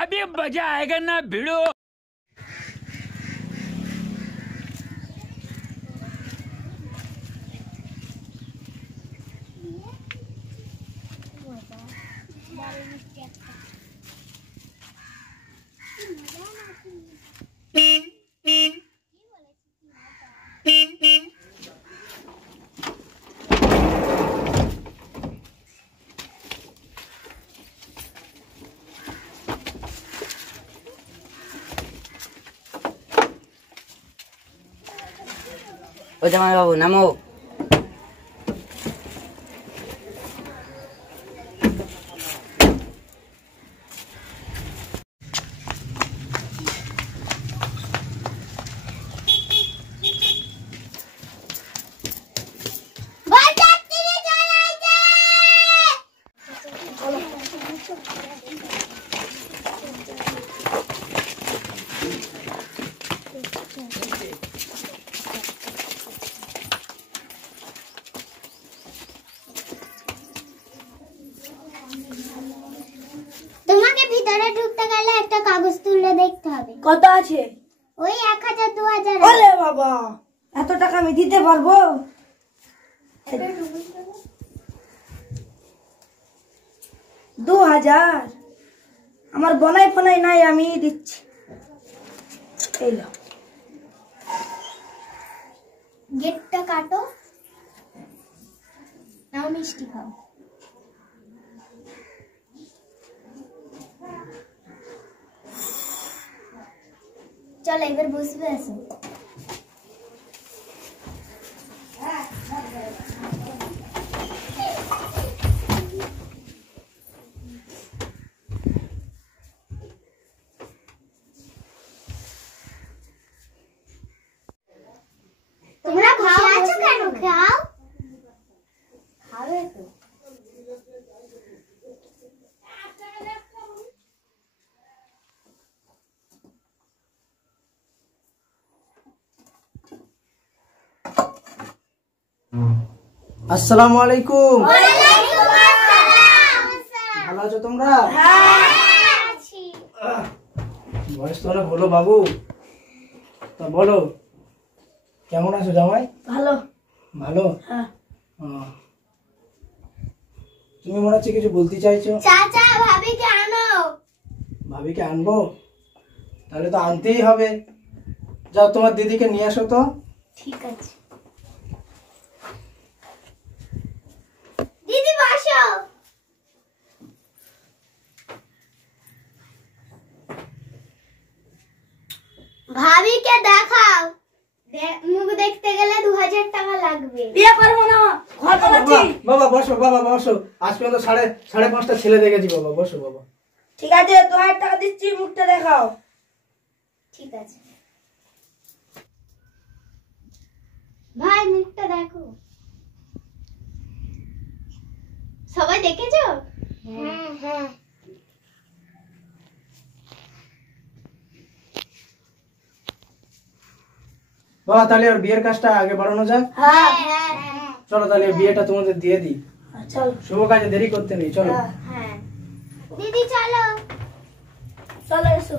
अभी मजा आएगा ना भिड़ो। ओ जमाई बाबू नामो। তোমাকে ভিতরে ঢুকতে গেলে একটা কাগজ তুলে দেখতে হবে। কত আছে? ওই 1000 2000। আরে বাবা, এত টাকা আমি দিতে পারবো? 2000 আমার বনাই ফনাই নাই, আমি দিচ্ছি। এই লো। গেটটা কাটো, নাও মিষ্টি খাও। চলো এবার বসবে আসো। তোমরা বসে আছো কেন? খাও, খাবে তো। আসসালামু আলাইকুম। ওয়ালাইকুম আসসালাম। ভালো আছো তোমরা? হ্যাঁ আছি। বয়স তো অনেক হলো বাবু, তা বলো কেমন আছো জামাই? ভালো। ভালো? হ্যাঁ। তুমি মনে হচ্ছে কিছু বলতে চাইছো। চাচা ভাবিকে আনো। ভাবিকে আনবো? তাহলে তো আনতেই হবে। যাও তোমার দিদিকে নিয়ে আসো তো। ঠিক আছে। দিদি বসো। ভাবিকে দেখাও। মুখ দেখতে গেলে 2000 টাকা লাগবে। বিয়ে করবো না, ঘর বানাচ্ছি। বাবা বসো, বাবা বসো। আজ পর্যন্ত সাড়ে 5টা ছেলে দেখেছি। বাবা বসো বাবা। ঠিক আছে, 2000 টাকা দিচ্ছি, মুখটা দেখাও। ঠিক আছে ভাই, মুখটা দেখো। সবাই দেখেছো? হ্যাঁ হ্যাঁ। বাবা তাহলে আর বিয়ের কাজটা আগে বাড়ানো যাক। হ্যাঁ চলো তাহলে বিয়েটা তোমাদের দিয়ে দিই। চলো। শুভ কাজে দেরি করতে নেই, চলো। হ্যাঁ দিদি চলো। চলো এসো।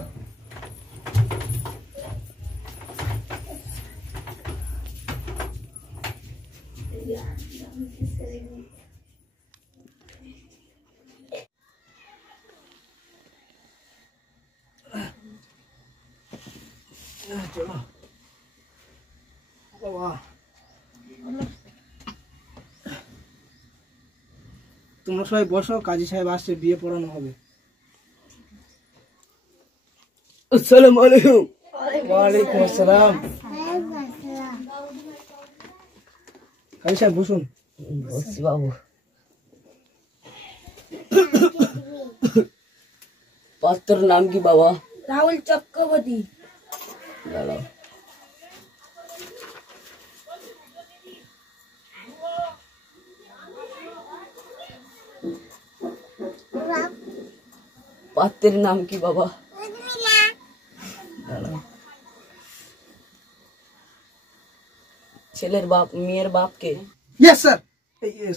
চলো বাবা। তোমরা সবাই বসো, কাজী সাহেব আসছে, বিয়ে পড়ানো হবে। আসসালামু আলাইকুম। ওয়ালাইকুম আসসালাম। কাজী সাহেব বসুন। বসছি বাবু। পাত্র নাম কি বাবা? রাহুল চক্রবর্তী। দাঁড়াও। পাত্রের নাম কি বাবা? দাঁড়াও। ছেলের বাপ, মেয়ের বাপ কে? Yes sir.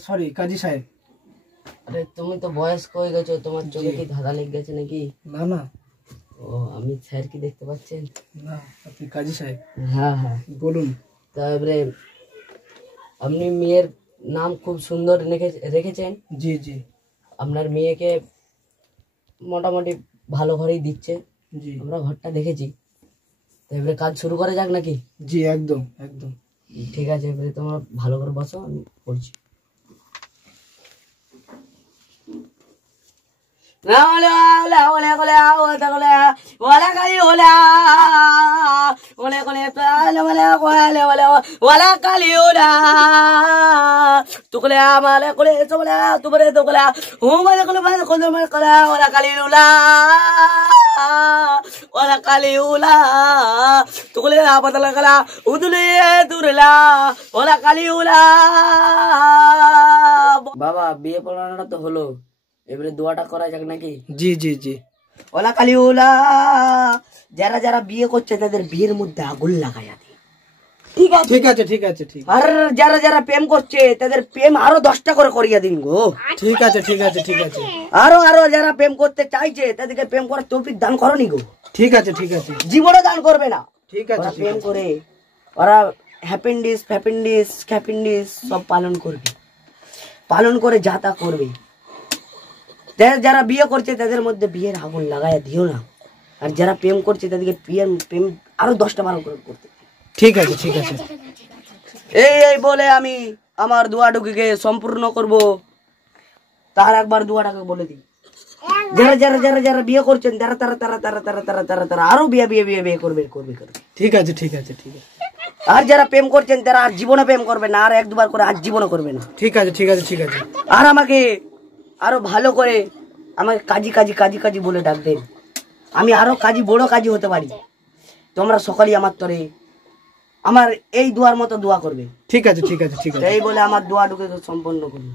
সরি কাজী সাহেব। আরে তুমি তো বয়স্ক হয়ে গেছো, তোমার চোখে কি ধাঁধা লেগে গেছে নাকি? না না, ও আমি স্যার কি দেখতে পাচ্ছেন? না, আপনি কাজী সাহেব। হ্যাঁ হ্যাঁ। বলুন। তারপরে আপনি মেয়ের নাম খুব সুন্দর রেখেছেন। জি জি আপনার মেয়েকে মোটামুটি ভালো ঘরেই দিচ্ছে, জি আমরা ঘরটা দেখেছি। তারপরে কাজ শুরু করা যাক নাকি? জি, একদম একদম। ঠিক আছে, এবারে তোমরা ভালো করে বসো, আমি পড়ছি। বাবা বিয়ে পড়ানোটা তো হলো, এবারে দোয়াটা করা যাক নাকি? জি জি জি। ওলা কালিউলা, যারা যারা বিয়ে করছে তাদের বিয়ের মধ্যে আগুন লাগাইয়া দি। ঠিক আছে ঠিক আছে ঠিক আছে ঠিক আর যারা যারা প্রেম করছে তাদের প্রেম আরো 10টা করে করিয়া দিন গো। ঠিক আছে ঠিক আছে ঠিক আছে আরো আরো যারা প্রেম করতে চাইছে তাদেরকে প্রেম করার তৌফিক দান করনি গো। ঠিক আছে ঠিক আছে জীবনও দান করবে না। ঠিক আছে ওরা ঠিক প্রেম আছে। করে ওরা হ্যাপিনেস সব পালন করবে, পালন করে যা তা করবে। যারা বিয়ে করছে তাদের মধ্যে বিয়ের আগুন লাগাইয়া দিও না, আর যারা প্রেম করছে তাদেরকে প্রেম আরো 10টা 12 করে করতে। ঠিক আছে ঠিক আছে। এই বলে আমি আমার দোয়াটুকুকে সম্পূর্ণ করব। তার একবার দোয়াটাকে বলে দিই, যারা যারা যারা যারা বিয়ে করছেন তারা তারা তারা তারা তারা তারা তারা তারা আরো বিয়ে বিয়ে বিয়ে বিয়ে করবে করবে করবে। ঠিক আছে ঠিক আছে ঠিক আছে। আর যারা প্রেম করছেন তারা আর জীবনে প্রেম করবে না, আর 1-2 বার করে আর জীবনে করবে না। ঠিক আছে ঠিক আছে ঠিক আছে। আর আমাকে আরো ভালো করে আমাকে কাজী কাজী কাজী কাজী বলে ডাকবেন, আমি আরো কাজী বড় কাজী হতে পারি। তোমরা সকলেই আমার তরে আমার এই দোয়ার মতো দোয়া করবে। ঠিক আছে ঠিক আছে ঠিক আছে। এই বলে আমার দোয়াটুকু সম্পন্ন করুন।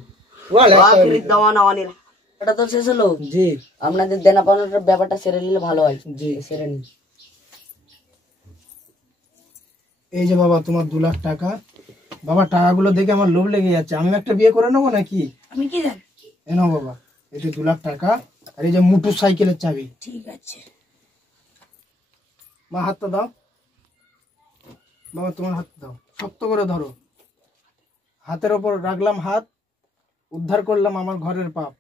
এটা তো শেষ হলো। জি আপনাদের দেনা পাওনার ব্যাপারটা সেরে নিলে ভালো হয়। জি সেরে নিন। এই যে বাবা তোমার 2 লাখ টাকা। বাবা টাকাগুলো দেখে আমার লোভ লেগে যাচ্ছে, আমি একটা বিয়ে করে নেবো নাকি? আমি কি জানি? এ নাও বাবা, এই যে 2 লাখ টাকা আর এই যে মোটর সাইকেলের চাবি। ঠিক আছে। মা হাতটা দাও। বাবা তোমার হাত দাও, শক্ত করে ধরো। হাতের ওপর রাখলাম হাত, উদ্ধার করলাম আমার ঘরের পাপ।